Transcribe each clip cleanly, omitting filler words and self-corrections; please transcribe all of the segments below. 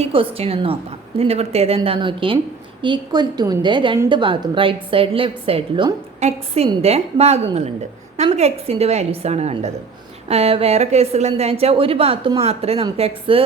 ഈ ക്വസ്റ്റ്യൻ ഒന്ന് നോക്കാം. ഇതിൻ്റെ പ്രത്യേകത എന്താണെന്ന് നോക്കിയാൽ ഈക്വൽ ടുവിൻ്റെ രണ്ട് ഭാഗത്തും റൈറ്റ് സൈഡ് ലെഫ്റ്റ് സൈഡിലും എക്സിൻ്റെ ഭാഗങ്ങളുണ്ട്. നമുക്ക് എക്സിൻ്റെ വാല്യൂസാണ് കണ്ടത്. വേറെ കേസുകൾ എന്താണെന്ന് വെച്ചാൽ ഒരു ഭാഗത്ത് മാത്രമേ നമുക്ക് എക്സ്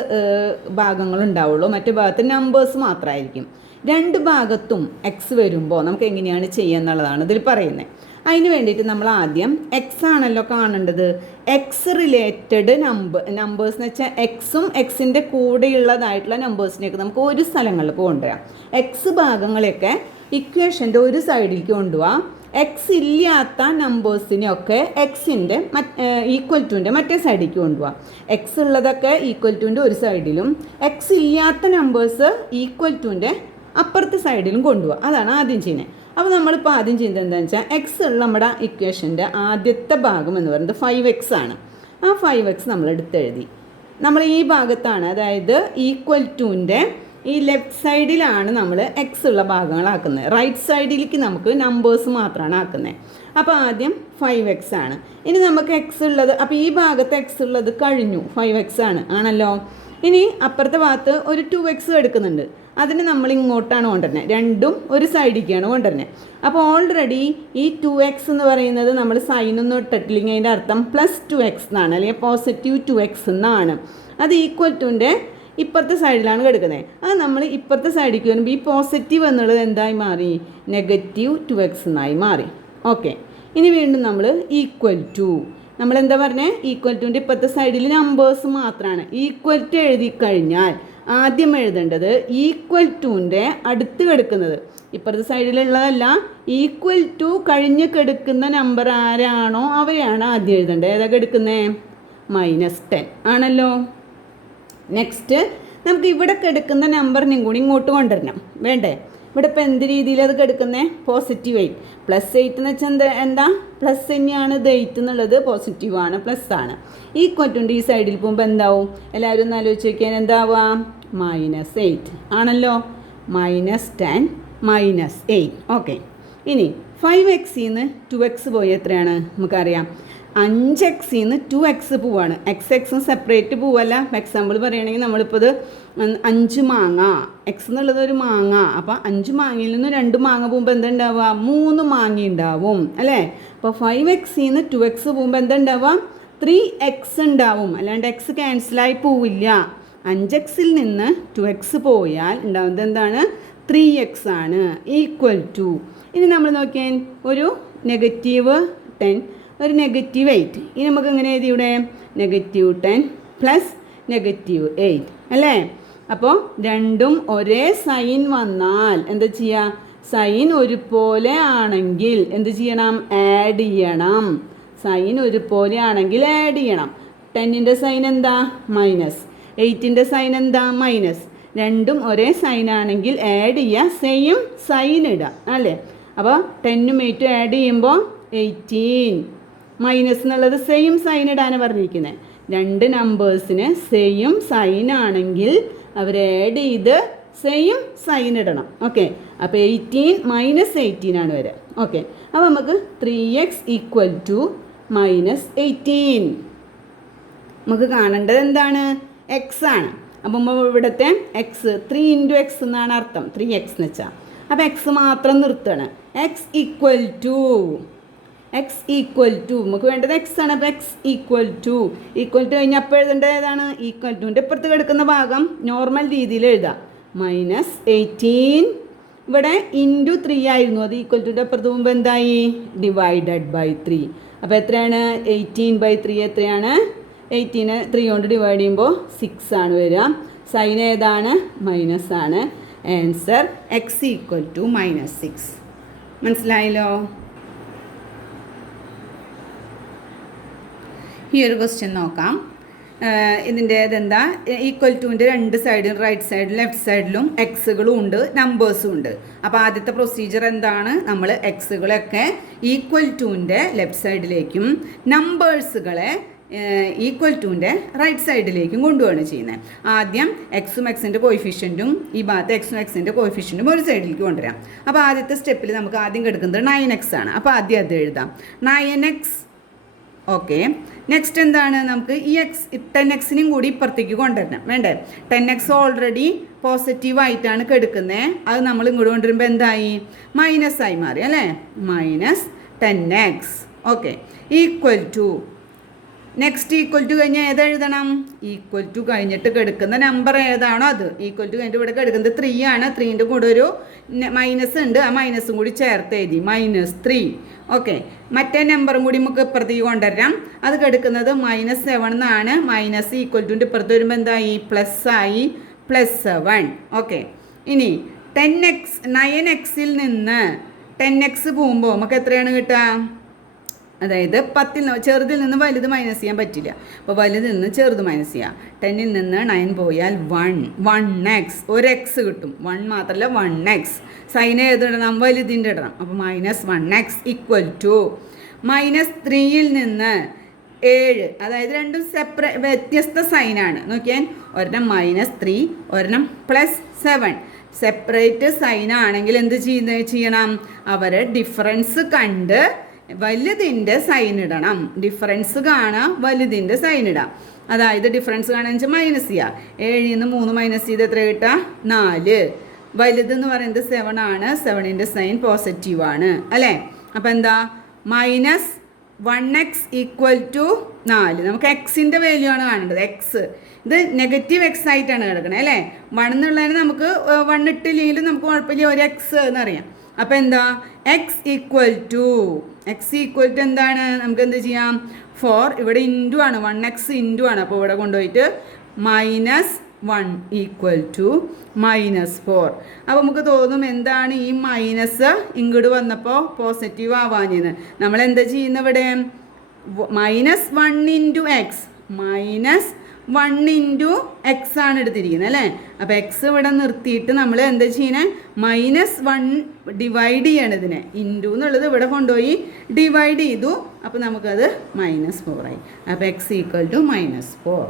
ഭാഗങ്ങൾ ഉണ്ടാവുള്ളൂ, മറ്റു ഭാഗത്ത് നമ്പേഴ്സ് മാത്രമായിരിക്കും. രണ്ട് ഭാഗത്തും എക്സ് വരുമ്പോൾ നമുക്ക് എങ്ങനെയാണ് ചെയ്യുക എന്നുള്ളതാണ് ഇതിൽ പറയുന്നത്. അതിന് വേണ്ടിയിട്ട് നമ്മൾ ആദ്യം എക്സ് ആണല്ലോ കാണേണ്ടത്. എക്സ് റിലേറ്റഡ് നമ്പേഴ്സ് എന്ന് വെച്ചാൽ എക്സും എക്സിൻ്റെ കൂടെയുള്ളതായിട്ടുള്ള നമ്പേഴ്സിനെയൊക്കെ നമുക്ക് ഒരു സ്ഥലങ്ങളിലേക്ക് കൊണ്ടുവരാം. എക്സ് ഭാഗങ്ങളെയൊക്കെ ഇക്വേഷൻ്റെ ഒരു സൈഡിലേക്ക് കൊണ്ടുപോകാം. എക്സ് ഇല്ലാത്ത നമ്പേഴ്സിനെയൊക്കെ എക്സിൻ്റെ ഈക്വൽ ടുവിൻ്റെ മറ്റേ സൈഡിലേക്ക് കൊണ്ടുപോകാം. എക്സ് ഉള്ളതൊക്കെ ഈക്വൽ ടുവിൻ്റെ ഒരു സൈഡിലും എക്സ് ഇല്ലാത്ത നമ്പേഴ്സ് ഈക്വൽ ടുവിൻ്റെ അപ്പുറത്തെ സൈഡിലും കൊണ്ടുപോകാം. അതാണ് ആദ്യം ചെയ്യുന്നത്. അപ്പോൾ നമ്മളിപ്പോൾ ആദ്യം ചെയ്യുന്നത് എന്താണെന്ന് വെച്ചാൽ എക്സ് ഉള്ള നമ്മുടെ ഇക്വേഷൻ്റെ ആദ്യത്തെ ഭാഗം എന്ന് പറയുന്നത് 5x ആണ്. ആ 5x നമ്മൾ എടുത്തെഴുതി. നമ്മൾ ഈ ഭാഗത്താണ്, അതായത് ഈക്വൽ ടുവിൻ്റെ ഈ ലെഫ്റ്റ് സൈഡിലാണ് നമ്മൾ എക്സ് ഉള്ള ഭാഗങ്ങളാക്കുന്നത്. റൈറ്റ് സൈഡിലേക്ക് നമുക്ക് നമ്പേഴ്സ് മാത്രമാണ് ആക്കുന്നത്. അപ്പോൾ ആദ്യം 5x ആണ്. ഇനി നമുക്ക് എക്സ് ഉള്ളത്, അപ്പോൾ ഈ ഭാഗത്ത് എക്സ് ഉള്ളത് കഴിഞ്ഞു, 5x ആണല്ലോ. ഇനി അപ്പുറത്തെ ഭാഗത്ത് ഒരു 2x എടുക്കുന്നുണ്ട്. അതിന് നമ്മൾ ഇങ്ങോട്ടാണ് കൊണ്ടുവരുന്നത്, രണ്ടും ഒരു സൈഡിലേക്കാണ് കൊണ്ടുവരുന്നത്. അപ്പോൾ ഓൾറെഡി ഈ 2x എന്ന് പറയുന്നത് നമ്മൾ സൈനൊന്നും ഇട്ടിട്ടില്ലെങ്കിൽ അതിൻ്റെ അർത്ഥം +2x എന്നാണ്, അല്ലെങ്കിൽ +2x എന്നാണ്. അത് ഈക്വൽ ടുവിൻ്റെ ഇപ്പുറത്തെ സൈഡിലാണ് കിടക്കുന്നത്. അത് നമ്മൾ ഇപ്പുറത്തെ സൈഡിലേക്ക് വരുമ്പോൾ ഈ പോസിറ്റീവ് എന്നുള്ളത് എന്തായി മാറി, -2x എന്നായി മാറി. ഓക്കെ, ഇനി വീണ്ടും നമ്മൾ ഈക്വൽ ടു, നമ്മളെന്താ പറഞ്ഞത്, ഈക്വൽ ടുവിൻ്റെ ഇപ്പുറത്തെ സൈഡിൽ നമ്പേഴ്സ് മാത്രമാണ്. ഈക്വൽ ടു എഴുതി കഴിഞ്ഞാൽ ആദ്യം എഴുതേണ്ടത് ഈക്വൽ ടുവിൻ്റെ അടുത്ത് കിടക്കുന്നത്, ഇപ്പുറത്തെ സൈഡിലുള്ളതല്ല, ഈക്വൽ ടു കഴിഞ്ഞ് കിടക്കുന്ന നമ്പർ ആരാണോ അവരെയാണ് ആദ്യം എഴുതേണ്ടത്. ഏതാ കിടക്കുന്നത്, -10 ആണല്ലോ. നെക്സ്റ്റ് നമുക്ക് ഇവിടെ കിടക്കുന്ന നമ്പറിനും കൂടി ഇങ്ങോട്ട് കൊണ്ടുവരണം, വേണ്ടേ? ഇവിടെ ഇപ്പോൾ എന്ത് രീതിയിലത് കിടക്കുന്നത്, +8. +8 എന്ന് വെച്ചാൽ എന്താ, പ്ലസ് തന്നെയാണ്. ഇത് 8 എന്നുള്ളത് പോസിറ്റീവാണ്, പ്ലസ് ആണ്. ഈക്വൽ ടുൻ്റെ ഈ സൈഡിൽ പോകുമ്പോൾ എന്താവും, എല്ലാവരും ഒന്ന് ആലോചിച്ച് നോക്കിയാൽ എന്താവുക, -8 ആണല്ലോ. -10 -8. ഓക്കെ, ഇനി 5xൽ നിന്ന് 2x പോയി എത്രയാണ് നമുക്കറിയാം, 5xൽ നിന്ന് 2x പോവാണ്. എക്സും സെപ്പറേറ്റ് പോവല്ല. എക്സാമ്പിൾ പറയുകയാണെങ്കിൽ നമ്മളിപ്പോൾ ഇത് 5 മാങ്ങ, എക്സ് എന്നുള്ളത് ഒരു മാങ്ങ. അപ്പോൾ 5 മാങ്ങയിൽ നിന്ന് 2 മാങ്ങ പോകുമ്പോൾ എന്തുണ്ടാവുക, 3 മാങ്ങ ഉണ്ടാവും അല്ലേ. അപ്പോൾ 5xൽ നിന്ന് 2x പോകുമ്പോൾ എന്തുണ്ടാവുക, 3x ഉണ്ടാവും. അല്ലാണ്ട് എക്സ് ക്യാൻസലായി പോവില്ല. 5xൽ നിന്ന് 2x പോയാൽ ഉണ്ടാവുന്നത് എന്താണ്, 3x ആണ്. ഈക്വൽ ടു, ഇനി നമ്മൾ നോക്കിയാൽ ഒരു -10 ഒരു -8. ഇനി നമുക്ക് എങ്ങനെ എഴുതി ഇവിടെ, -10 + -8 അല്ലേ. അപ്പോൾ രണ്ടും ഒരേ സൈൻ വന്നാൽ എന്താ ചെയ്യുക, സൈൻ ഒരുപോലെ ആണെങ്കിൽ എന്ത് ചെയ്യണം, ആഡ് ചെയ്യണം. സൈൻ ഒരുപോലെ ആണെങ്കിൽ ആഡ് ചെയ്യണം. 10ൻ്റെ സൈൻ എന്താ, -, 8ൻ്റെ സൈൻ എന്താ, -. രണ്ടും ഒരേ സൈൻ ആണെങ്കിൽ ആഡ് ചെയ്യുക, സെയിം സൈൻ ഇടുക അല്ലേ. അപ്പോൾ 10ഉം 8ഉം ആഡ് ചെയ്യുമ്പോൾ 18. മൈനസ് എന്നുള്ളത് സെയിം സൈൻ ഇടാനാണ് പറഞ്ഞിരിക്കുന്നത്. രണ്ട് നമ്പേഴ്സിന് സെയിം സൈൻ ആണെങ്കിൽ അവർ ആഡ് ചെയ്ത് സെയിം സൈൻ ഇടണം. ഓക്കെ, അപ്പോൾ 18 - 18 ആണ് വരിക. ഓക്കെ, അപ്പോൾ നമുക്ക് 3x = -18. നമുക്ക് കാണേണ്ടത് എന്താണ്, x ആണ്. അപ്പം ഇവിടുത്തെ എക്സ് 3 × x എന്നാണ് അർത്ഥം, 3x എന്ന് വെച്ചാൽ. അപ്പോൾ എക്സ് മാത്രം നിർത്തുകയാണ്. x = നമുക്ക് വേണ്ടത് x ആണ്. അപ്പോൾ x = കഴിഞ്ഞാൽ അപ്പോൾ എഴുതേണ്ടത് ഏതാണ്, ഈക്വൽ ടുവിൻ്റെ ഇപ്പുറത്ത് കിടക്കുന്ന ഭാഗം നോർമൽ രീതിയിൽ എഴുതാം. -18 ഇവിടെ × 3 ആയിരുന്നു. അത് ഈക്വൽ ടുവിൻ്റെ അപ്പുറത്ത് പോകുമ്പോൾ എന്തായി, /3. അപ്പോൾ എത്രയാണ്, 18/3 എത്രയാണ്, 18 3 കൊണ്ട് ഡിവൈഡ് ചെയ്യുമ്പോൾ 6 ആണ് വരിക. സൈൻ ഏതാണ്, മൈനസ് ആണ്. Answer x = -6. മനസ്സിലായല്ലോ. ഈ ഒരു ക്വസ്റ്റ്യൻ നോക്കാം. ഇതിൻ്റെ ഇതെന്താ, ഈക്വൽ ടുവിൻ്റെ രണ്ട് സൈഡിലും റൈറ്റ് സൈഡിലും ലെഫ്റ്റ് സൈഡിലും എക്സുകളും ഉണ്ട്, നമ്പേഴ്സും ഉണ്ട്. അപ്പോൾ ആദ്യത്തെ പ്രൊസീജിയർ എന്താണ്, നമ്മൾ എക്സുകളൊക്കെ ഈക്വൽ ടുവിൻ്റെ ലെഫ്റ്റ് സൈഡിലേക്കും നമ്പേഴ്സുകളെ ഈക്വൽ ടുവിൻ്റെ റൈറ്റ് സൈഡിലേക്കും കൊണ്ടുപോവാണ് ചെയ്യുന്നത്. ആദ്യം എക്സും എക്സിൻ്റെ കോയിഫിഷ്യൻറ്റും ഈ ഭാഗത്ത് എക്സും എക്സിൻ്റെ കോയിഫിഷ്യൻറ്റും ഒരു സൈഡിലേക്ക് കൊണ്ടുവരാം. അപ്പോൾ ആദ്യത്തെ സ്റ്റെപ്പിൽ നമുക്ക് ആദ്യം കിടക്കുന്നത് 9x ആണ്. അപ്പോൾ ആദ്യം അത് എഴുതാം, 9x. ഓക്കെ, നെക്സ്റ്റ് എന്താണ്, നമുക്ക് ഈ 10x കൂടി ഇപ്പുറത്തേക്ക് കൊണ്ടുവരണം വേണ്ടേ. 10x ഓൾറെഡി പോസിറ്റീവ് ആയിട്ടാണ് കിടക്കുന്നത്, അത് നമ്മൾ ഇങ്ങോട്ട് കൊണ്ടുവരുമ്പോൾ എന്തായി, മൈനസ് ആയി മാറി അല്ലേ. -10x. Okay, equal to, next equal to കഴിഞ്ഞാൽ ഏതെഴുതണം, ഈക്വൽ ടു കഴിഞ്ഞിട്ട് കിടക്കുന്ന നമ്പർ ഏതാണോ അത്. ഈക്വൽ ടു കഴിഞ്ഞിട്ട് ഇവിടെ കിടക്കുന്നത് 3 ആണ്. 3ൻ്റെ കൂടെ ഒരു മൈനസ് ഉണ്ട്, ആ മൈനസും കൂടി ചേർത്ത് എഴുതി -3. ഓക്കെ, മറ്റേ നമ്പറും കൂടി നമുക്ക് ഇപ്പുറത്തേക്ക് കൊണ്ടുവരാം. അത് കിടക്കുന്നത് -7 എന്നാണ്. മൈനസ് ഈക്വൽ ടുൻ്റെ ഇപ്പുറത്ത് വരുമ്പോൾ എന്തായി, പ്ലസ് ആയി, +7. ഓക്കെ, ഇനി 9xൽ നിന്ന് 10x പോകുമ്പോൾ നമുക്ക് എത്രയാണ് കിട്ടുക, അതായത് 10 ചെറുതിൽ നിന്ന് വലുത് മൈനസ് ചെയ്യാൻ പറ്റില്ല, അപ്പോൾ വലുതിൽ നിന്ന് ചെറുത് മൈനസ് ചെയ്യാം. 10ൽ നിന്ന് 9 പോയാൽ 1x, ഒരു എക്സ് കിട്ടും. 1 മാത്രമല്ല 1x. സൈൻ ഏതിടണം, വലുതിൻ്റെ ഇടണം. അപ്പോൾ -1x ഈക്വൽ ടു -3ൽ നിന്ന് 7, അതായത് രണ്ടും വ്യത്യസ്ത സൈനാണ്. നോക്കിയാൽ ഒരെണ്ണം -3, ഒരെണ്ണം +7. സെപ്പറേറ്റ് സൈനാണെങ്കിൽ എന്ത് ചെയ്യണം, അവർ ഡിഫറൻസ് കണ്ട് വലുതിൻ്റെ സൈൻ ഇടണം. ഡിഫറൻസ് കാണാം, വലുതിൻ്റെ സൈൻ ഇടാം. അതായത് ഡിഫറൻസ് കാണാന്ന് വെച്ചാൽ മൈനസ് ചെയ്യുക. 7ൽ നിന്ന് 3 മൈനസ് ചെയ്ത് എത്ര കിട്ടുക, 4. വലുതെന്ന് പറയുന്നത് 7 ആണ്. 7ൻ്റെ സൈൻ പോസിറ്റീവാണ് അല്ലേ. അപ്പോൾ എന്താ, -1x ഈക്വൽ ടു 4. നമുക്ക് എക്സിൻ്റെ വാല്യൂ ആണ് കാണേണ്ടത്. എക്സ് ഇത് നെഗറ്റീവ് എക്സ് ആയിട്ടാണ് കിടക്കണത് അല്ലേ. 1 എന്നുള്ളതിന് നമുക്ക് 1 ഇട്ടില്ലെങ്കിലും നമുക്ക് കുഴപ്പമില്ല, ഒരു എക്സ് എന്നറിയാം. അപ്പോൾ എന്താ, എക്സ് ഈക്വൽ ടു എന്താണ്, നമുക്ക് എന്ത് ചെയ്യാം, 4. ഇവിടെ ഇൻറ്റു ആണ്, 1x ഇൻറ്റു ആണ്. അപ്പോൾ ഇവിടെ കൊണ്ടുപോയിട്ട് -1 ഈക്വൽ ടു -4. അപ്പോൾ നമുക്ക് തോന്നും എന്താണ് ഈ മൈനസ് ഇങ്ങോട്ട് വന്നപ്പോൾ പോസിറ്റീവ് ആവാഞ്ഞെന്ന്. നമ്മൾ എന്താ ചെയ്യുന്നത് ഇവിടെ, -1 ഇൻറ്റു എക്സ്, -1 ഇൻറ്റു എക്സ് ആണ് എടുത്തിരിക്കുന്നത് അല്ലേ. അപ്പോൾ എക്സ് ഇവിടെ നിർത്തിയിട്ട് നമ്മൾ എന്താ ചെയ്യുന്നത്, -1 ഡിവൈഡ് ചെയ്യണം ഇതിനെ. ഇൻറ്റു എന്നുള്ളത് ഇവിടെ കൊണ്ടുപോയി ഡിവൈഡ് ചെയ്തു. അപ്പോൾ നമുക്കത് -4 ആയി. അപ്പോൾ x ഈക്വൽ ടു -4.